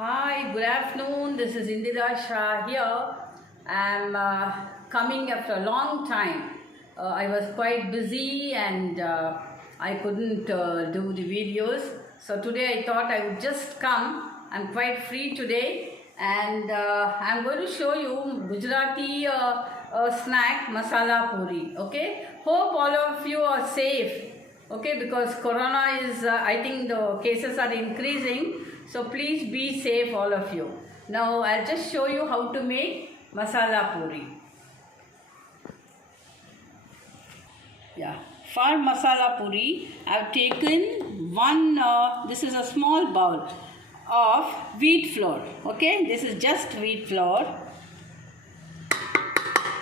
Hi, good afternoon. This is Indira Shah here. I'm coming after a long time. I was quite busy and I couldn't do the videos. So today I thought I would just come. I'm quite free today and I'm going to show you Gujarati snack masala puri. Okay. Hope all of you are safe. Okay, because corona is, I think the cases are increasing. So please be safe, all of you. Now I'll just show you how to make masala puri. Yeah, for masala puri, I've taken this is a small bowl of wheat flour. Okay, this is just wheat flour.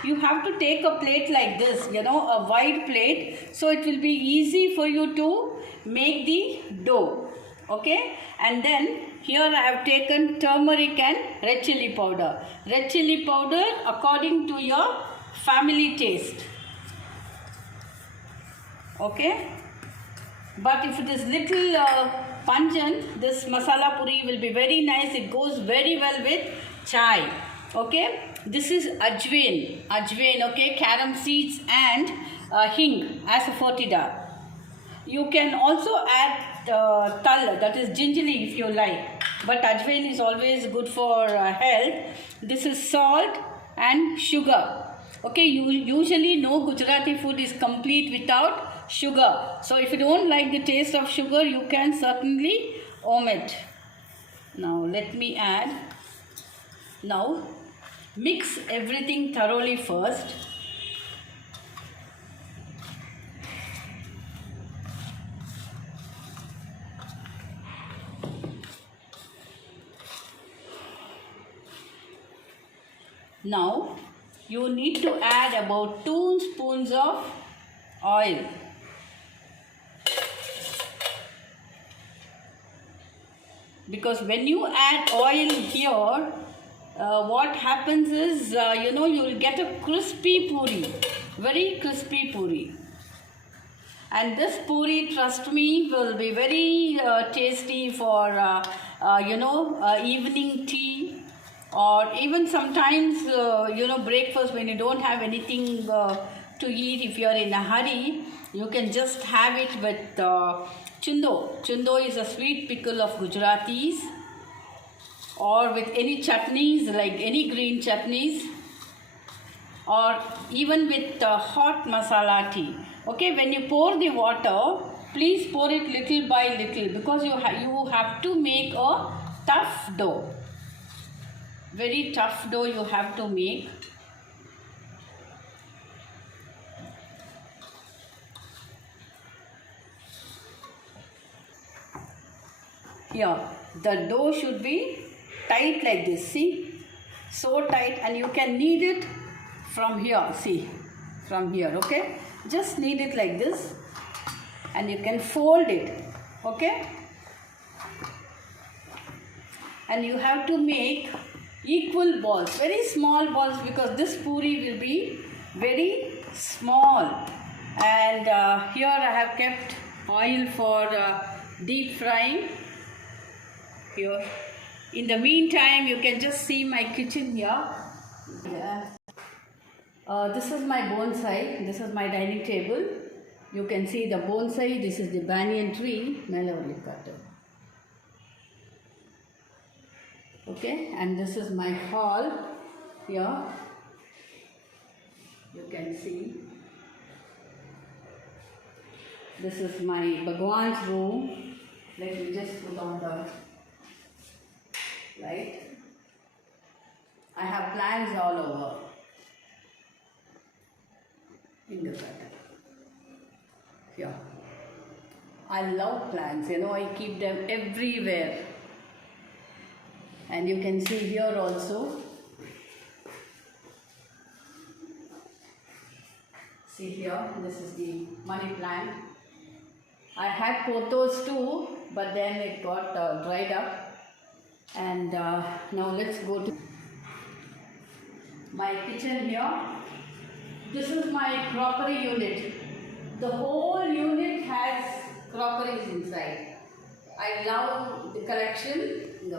You have to take a plate like this, a wide plate, so it will be easy for you to make the dough. Okay, and then here I have taken turmeric and red chili powder. Red chili powder according to your family taste. Okay, but if it is little pungent, this masala puri will be very nice. It goes very well with chai. Okay, this is ajwain, okay, carom seeds and hing as a fotida. You can also add tal, that is gingerly if you like, but ajwain is always good for health. This is salt and sugar. Okay, you usually know Gujarati food is complete without sugar. So if you don't like the taste of sugar, you can certainly omit. Now let me add. Now mix everything thoroughly first. Now you need to add about 2 spoons of oil. Because when you add oil here, what happens is, you will get a crispy puri, very crispy puri. And this puri, trust me, will be very tasty for, evening tea, or even sometimes, breakfast when you don't have anything to eat. If you are in a hurry, you can just have it with chundo. Chundo is a sweet pickle of Gujaratis, or with any chutneys, like any green chutneys, or even with hot masala tea. Okay, when you pour the water, please pour it little by little, because you have to make a tough dough. Very tough dough you have to make. Here, the dough should be tight like this, see, so tight, and you can knead it from here, see, from here. Okay, just knead it like this, and you can fold it. Okay, and you have to make equal balls, very small balls, because this puri will be very small. And here I have kept oil for deep frying. Here, in the meantime, you can just see my kitchen here. This is my bonsai. This is my dining table. You can see the bonsai. This is the banyan tree. Okay, and this is my hall here. You can see. This is my Bhagwan's room. Let me just put on the light. I have plants all over in the garden. Here. I love plants, I keep them everywhere. And you can see here also. See here, this is the money plant. I had pothos too, but then it got dried up. And now let's go to my kitchen here. This is my crockery unit. The whole unit has crockeries inside. I love the collection.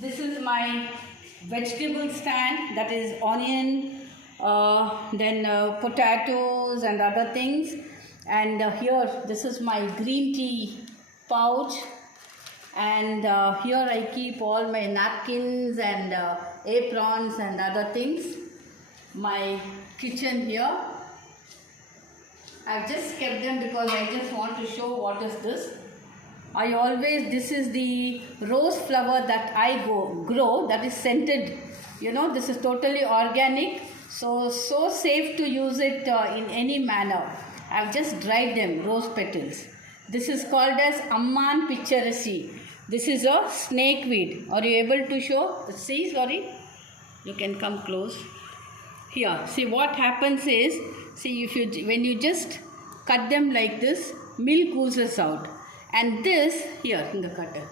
this is my vegetable stand, that is onion, then potatoes and other things. And here, this is my green tea pouch. And here I keep all my napkins and aprons and other things. My kitchen here, I've just kept them because I just want to show what is this. This is the rose flower that I grow, that is scented. You know, this is totally organic, so safe to use it in any manner. I've just dried them, rose petals. This is called as Amman picturesque. This is a snakeweed. Are you able to show? See, sorry. You can come close. Here, see what happens is, see when you just cut them like this, milk oozes out. And this, here in the cutter.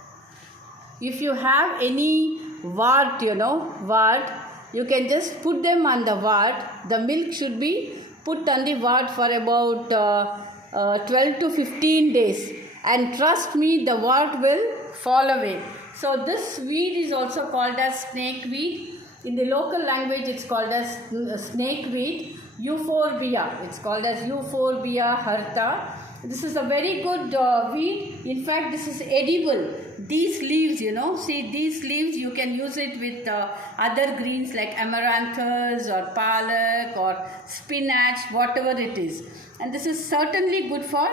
If you have any wart, you can just put them on the wart. The milk should be put on the wart for about 12 to 15 days. And trust me, the wart will fall away. So this weed is also called as snakeweed. In the local language, it's called as snakeweed. Euphorbia. It's called as Euphorbia harta. This is a very good weed. In fact, this is edible. These leaves, see these leaves, you can use it with other greens like amaranthus or palak or spinach, whatever it is. And this is certainly good for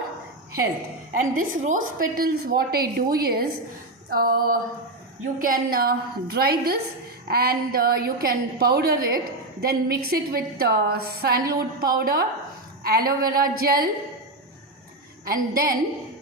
health. And this rose petals, what I do is, you can dry this and you can powder it, then mix it with sandalwood powder, aloe vera gel, and then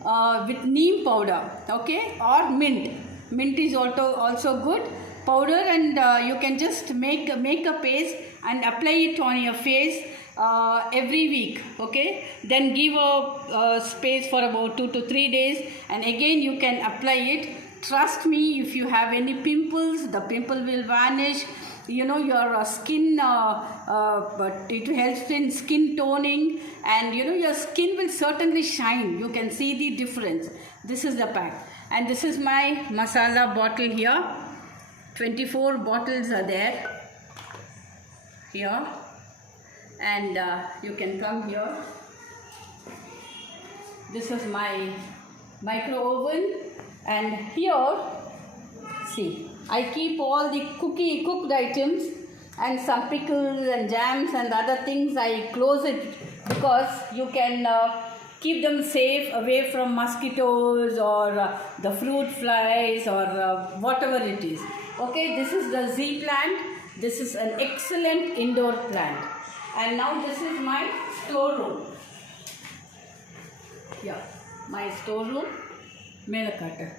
with neem powder, okay, or mint. Mint is also good. Powder, and you can just make a paste and apply it on your face every week, okay. Then give a space for about 2 to 3 days, and again you can apply it. Trust me, if you have any pimples, the pimple will vanish. Your skin, but it helps in skin toning, and your skin will certainly shine. You can see the difference. This is the pack, and this is my masala bottle here. 24 bottles are there here, and you can come here. This is my micro oven, and here, see, I keep all the cooked items and some pickles and jams and other things. I close it because you can keep them safe away from mosquitoes or the fruit flies or whatever it is. Okay, this is the Z plant. This is an excellent indoor plant. And now this is my storeroom. Yeah, my storeroom. Melakata.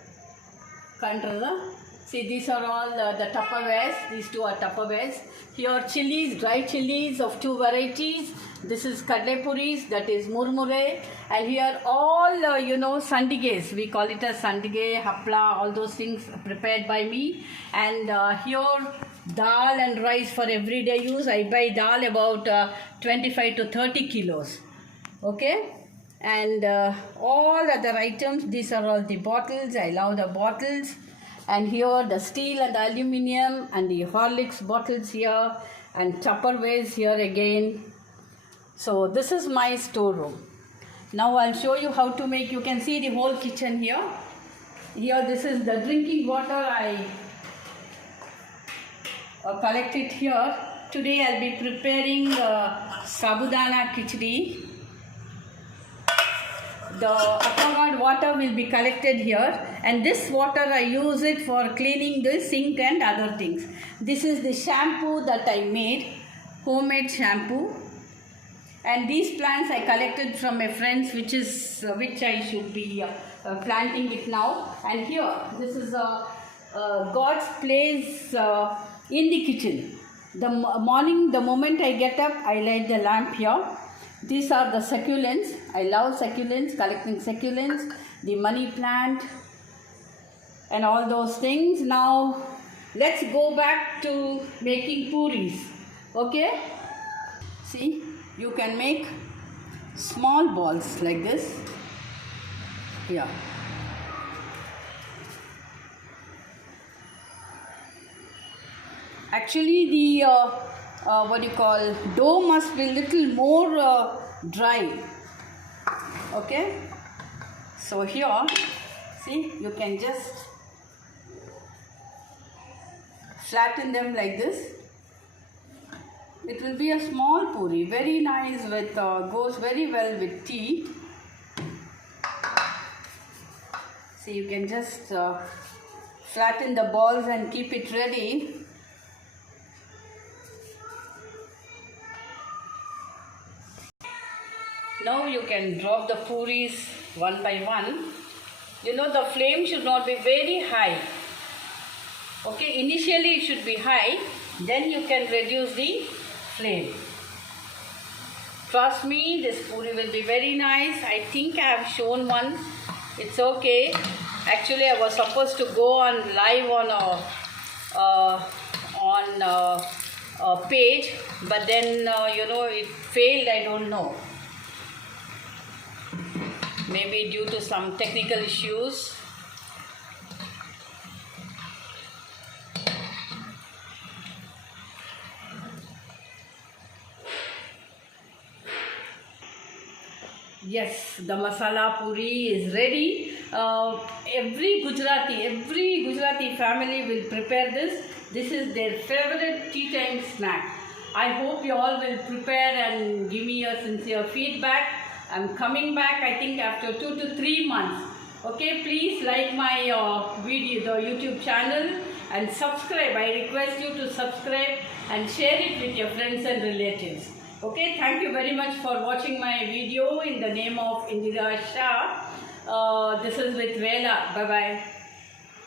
Kandrala. See, these are all the Tupperwares. These two are Tupperwares. Here chilies, dry chilies of 2 varieties. This is kadlepuris, that is murmure. And here all, sandiges. We call it as sandige, hapla, all those things prepared by me. And here dal and rice for everyday use. I buy dal about 25 to 30 kilos. Okay. And all other items, these are all the bottles. I love the bottles. And here the steel and the aluminium and the Horlicks bottles here, and Tupperwares here again. So this is my storeroom. Now I'll show you how to make. You can see the whole kitchen here. Here this is the drinking water. I collect it here. Today I'll be preparing sabudana khichdi. The aquaguard water will be collected here, and this water I use it for cleaning the sink and other things. This is the shampoo that I made, homemade shampoo. And these plants I collected from my friends, which I should be planting it now. And here, this is God's place in the kitchen. The morning, the moment I get up, I light the lamp here. These are the succulents. I love succulents, collecting succulents, the money plant, and all those things. Now, let's go back to making puris. Okay? See, you can make small balls like this. Yeah. Actually, the what you call dough must be little more dry. Okay. So here, see, you can just flatten them like this. It will be a small puri, very nice with goes very well with tea. So you can just flatten the balls and keep it ready. Now you can drop the puris one by one. You know, the flame should not be very high. Okay, initially it should be high, then you can reduce the flame. Trust me, this puri will be very nice. I think I have shown one. It's okay. Actually, I was supposed to go on live on a page, but then you know, it failed. I don't know. Maybe due to some technical issues. Yes, the masala puri is ready. Every Gujarati family will prepare this. This is their favorite tea time snack. I hope you all will prepare and give me your sincere feedback. I'm coming back, I think, after 2 to 3 months. Okay, please like my video, the YouTube channel, and subscribe. I request you to subscribe and share it with your friends and relatives. Okay, thank you very much for watching my video in the name of Indira Shah. This is with Vela. Bye-bye.